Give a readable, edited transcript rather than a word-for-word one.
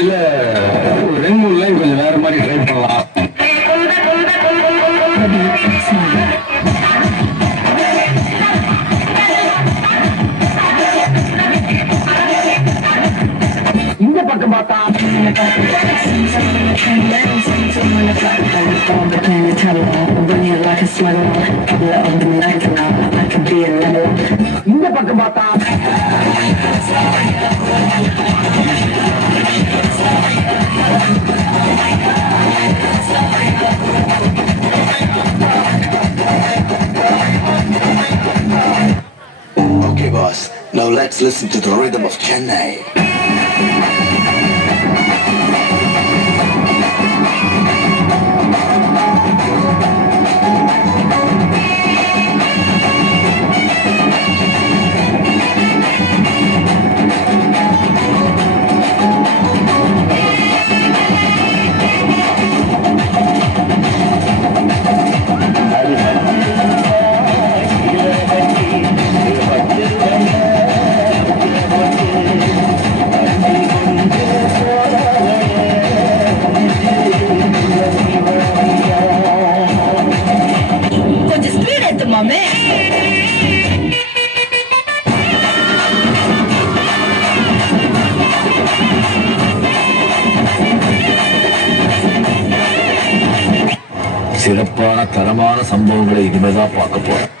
இல்ல ஒரு 2 3 லைன் கொஞ்சம் வேற மாதிரி ட்ரை பண்ணலாம். இந்த பக்கம் பார்த்தா இந்த பக்கம் பார்த்தா Okay, boss. Now let's listen to the rhythm of Chennai. சிறப்பான தரமான சம்பவங்களை இனிமேதான் பார்க்க போறோம்.